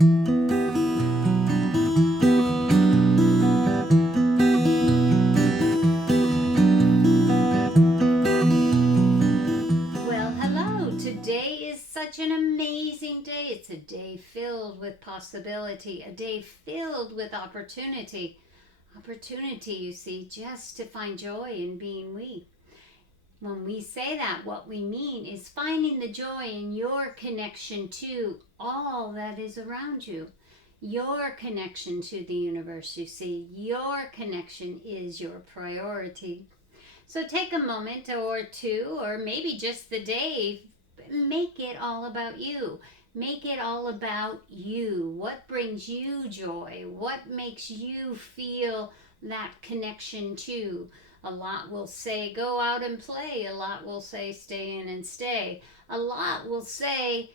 Well, hello. Today is such an amazing day. It's a day filled with possibility, a day filled with opportunity. Opportunity, you see, just to find joy in being we. When we say that, what we mean is finding the joy in your connection to all that is around you. Your connection to the universe, you see. Your connection is your priority. So take a moment or two, or maybe just the day, make it all about you. Make it all about you. What brings you joy? What makes you feel that connection to? A lot will say, go out and play. A lot will say, stay in and stay. A lot will say,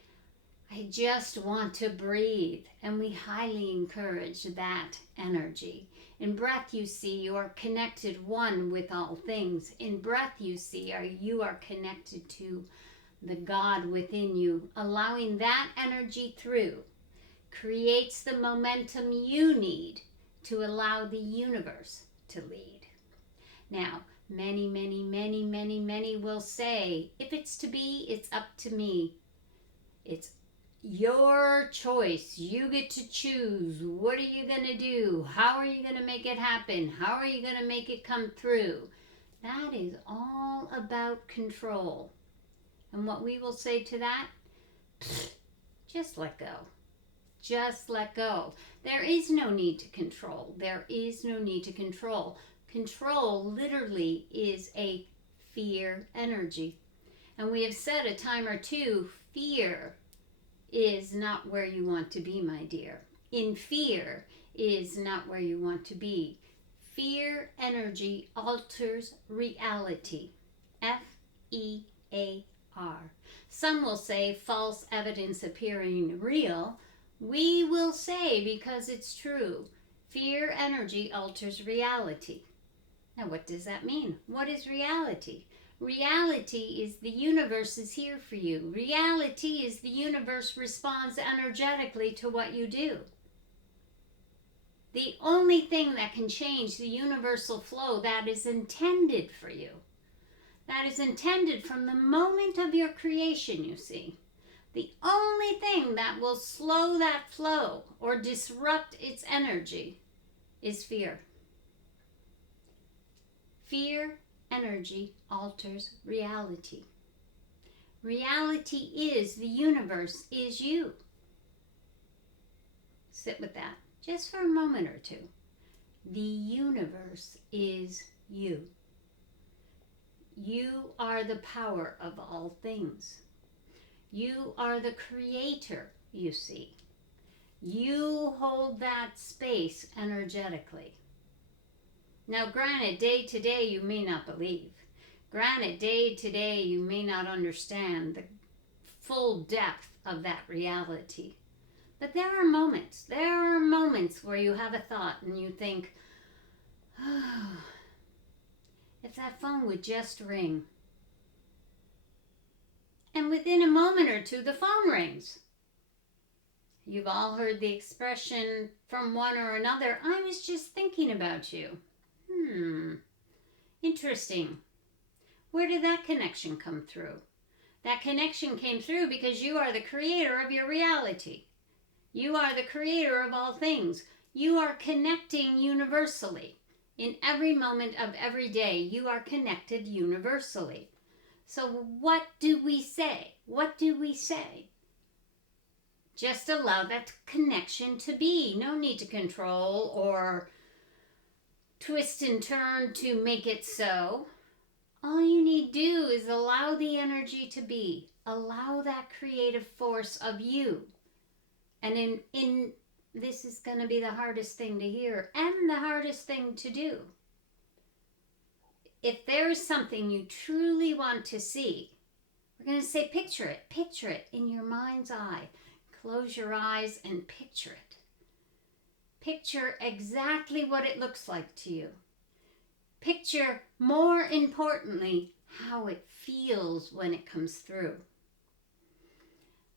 I just want to breathe. And we highly encourage that energy. In breath, you see, you are connected one with all things. In breath, you see, you are connected to the God within you. Allowing that energy through creates the momentum you need to allow the universe to lead. Now, many will say, if it's to be, it's up to me. It's your choice. You get to choose. What are you going to do? How are you going to make it happen? How are you going to make it come through? That is all about control. And what we will say to that, just let go. Just let go. There is no need to control. There is no need to control. Control literally is a fear energy. And we have said a time or two, fear is not where you want to be, my dear. In fear is not where you want to be. Fear energy alters reality. F-E-A-R. Some will say false evidence appearing real. We will say, because it's true, fear energy alters reality. Now, what does that mean? What is reality? Reality is the universe is here for you. Reality is the universe responds energetically to what you do. The only thing that can change the universal flow that is intended for you, that is intended from the moment of your creation, you see. The only thing that will slow that flow or disrupt its energy is fear. Fear energy alters reality. Reality is the universe is you. Sit with that just for a moment or two. The universe is you. You are the power of all things. You are the creator, you see. You hold that space energetically. Now, granted, day to day you may not believe. Granted, day to day you may not understand the full depth of that reality. But there are moments where you have a thought and you think, oh, if that phone would just ring. And within a moment or two, the phone rings. You've all heard the expression from one or another, I was just thinking about you. Interesting. Where did that connection come through? That connection came through because you are the creator of your reality. You are the creator of all things. You are connecting universally. In every moment of every day, you are connected universally. So what do we say? What do we say? Just allow that connection to be. No need to control or twist and turn to make it so. All you need to do is allow the energy to be. Allow that creative force of you. And in this is going to be the hardest thing to hear and the hardest thing to do. If there is something you truly want to see, we're going to say picture it in your mind's eye. Close your eyes and picture it. Picture exactly what it looks like to you. Picture, more importantly, how it feels when it comes through.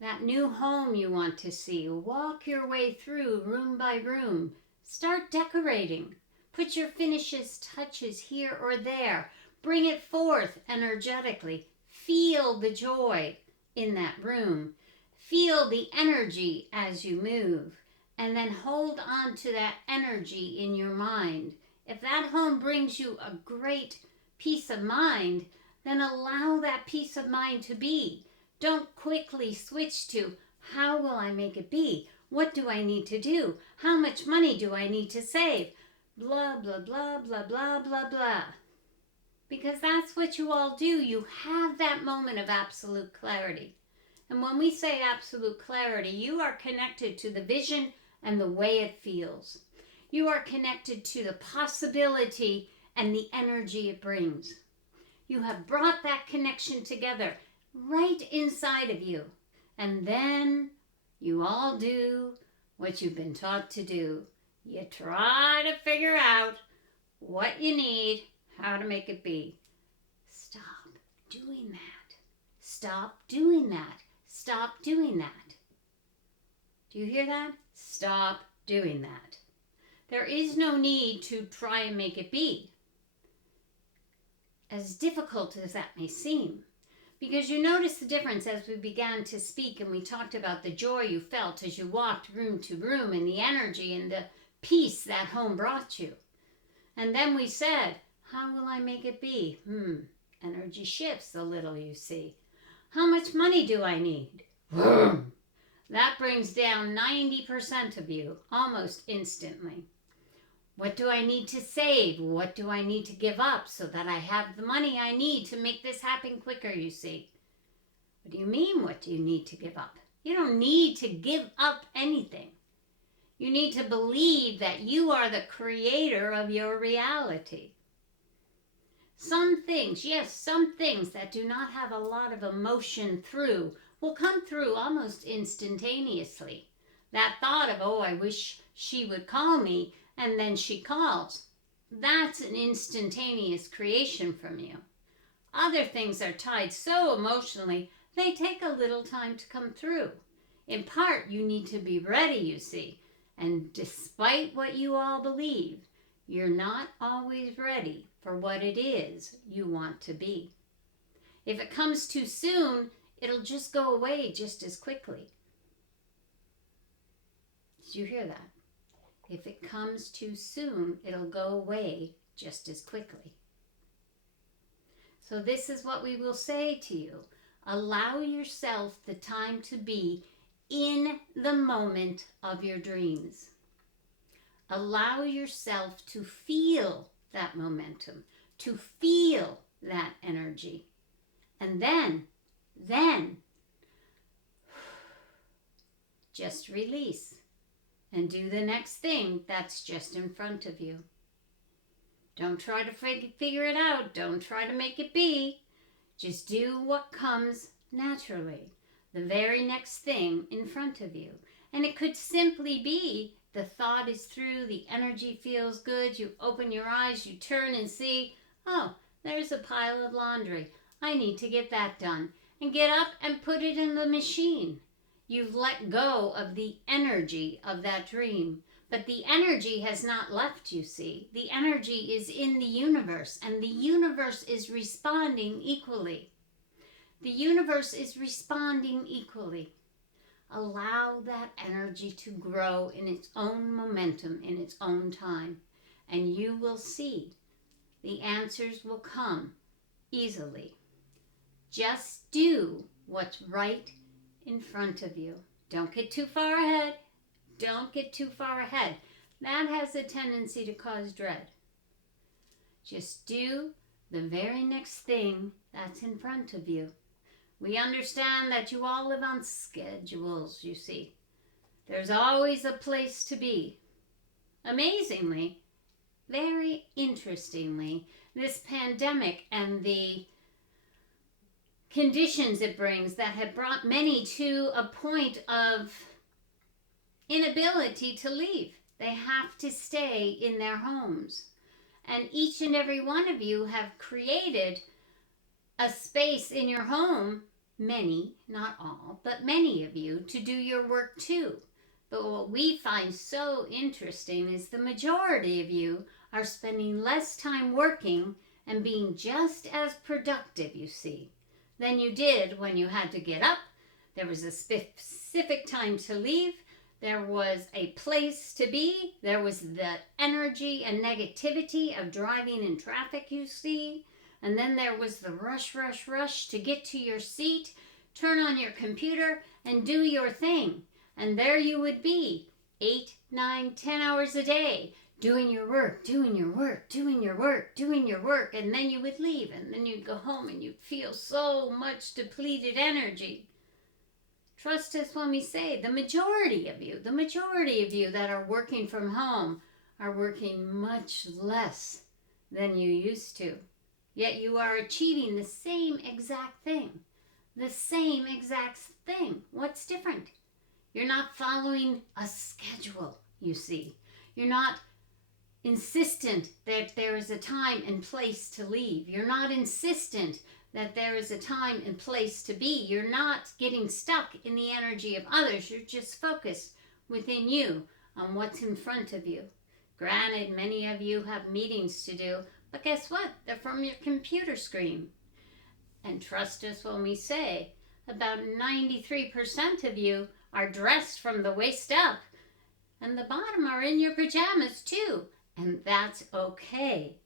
that new home you want to see. Walk your way through room by room. Start decorating. Put your finishes touches here or there. Bring it forth energetically. Feel the joy in that room. Feel the energy as you move. And then hold on to that energy in your mind. If that home brings you a great peace of mind, then allow that peace of mind to be. Don't quickly switch to, how will I make it be? What do I need to do? How much money do I need to save? Blah, blah, blah, blah, blah, blah, blah. Because that's what you all do. You have that moment of absolute clarity. And when we say absolute clarity, you are connected to the vision and the way it feels. You are connected to the possibility and the energy it brings. You have brought that connection together right inside of you. And then you all do what you've been taught to do. You try to figure out what you need, how to make it be. Stop doing that. Stop doing that. Stop doing that. Do you hear that? Stop doing that. There is no need to try and make it be, as difficult as that may seem. Because you notice the difference as we began to speak and we talked about the joy you felt as you walked room to room and the energy and the peace that home brought you. And then we said, how will I make it be? Energy shifts a little, you see. How much money do I need? That brings down 90% of you almost instantly. What do I need to save? What do I need to give up so that I have the money I need to make this happen quicker, you see? What do you mean, what do you need to give up? You don't need to give up anything. You need to believe that you are the creator of your reality. Some things, yes, some things that do not have a lot of emotion through will come through almost instantaneously. That thought of, oh, I wish she would call me, and then she calls. That's an instantaneous creation from you. Other things are tied so emotionally, they take a little time to come through. In part, you need to be ready, you see. And despite what you all believe, you're not always ready for what it is you want to be. If it comes too soon, it'll just go away just as quickly. Did you hear that? If it comes too soon, it'll go away just as quickly. So this is what we will say to you. Allow yourself the time to be in the moment of your dreams. Allow yourself to feel that momentum, to feel that energy. And then, just release and do the next thing that's just in front of you. Don't try to figure it out. Don't try to make it be. Just do what comes naturally, the very next thing in front of you. And it could simply be the thought is through, the energy feels good, you open your eyes, you turn and see, oh, there's a pile of laundry. I need to get that done. And get up and put it in the machine. You've let go of the energy of that dream. But the energy has not left, you see. The energy is in the universe, and the universe is responding equally. The universe is responding equally. Allow that energy to grow in its own momentum, in its own time, and you will see the answers will come easily. Just do what's right in front of you. Don't get too far ahead. Don't get too far ahead. That has a tendency to cause dread. Just do the very next thing that's in front of you. We understand that you all live on schedules, you see. There's always a place to be. Amazingly, very interestingly, this pandemic and the conditions it brings that have brought many to a point of inability to leave. They have to stay in their homes. And each and every one of you have created a space in your home many, not all, but many of you to do your work too. But what we find so interesting is the majority of you are spending less time working and being just as productive, you see, than you did when you had to get up. There was a specific time to leave. There was a place to be. There was the energy and negativity of driving in traffic, you see. And then there was the rush, rush, rush to get to your seat, turn on your computer, and do your thing. And there you would be, 8, 9, 10 hours a day, doing your work, doing your work, doing your work, doing your work. And then you would leave, and then you'd go home, and you'd feel so much depleted energy. Trust us when we say the majority of you that are working from home are working much less than you used to. Yet you are achieving the same exact thing. The same exact thing. What's different? You're not following a schedule, you see. You're not insistent that there is a time and place to leave. You're not insistent that there is a time and place to be. You're not getting stuck in the energy of others. You're just focused within you on what's in front of you. Granted, many of you have meetings to do, but guess what? They're from your computer screen. And trust us when we say, about 93% of you are dressed from the waist up, and the bottom are in your pajamas too, and that's okay.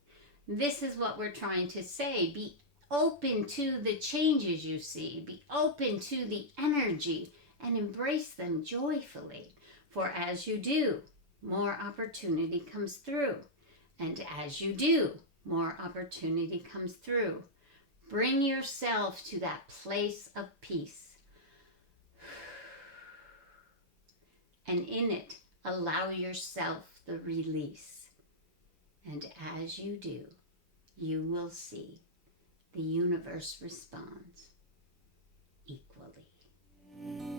This is what we're trying to say. Be open to the changes you see. Be open to the energy and embrace them joyfully. For as you do, more opportunity comes through. And as you do, more opportunity comes through. Bring yourself to that place of peace. And in it, allow yourself the release. And as you do, you will see the universe responds equally.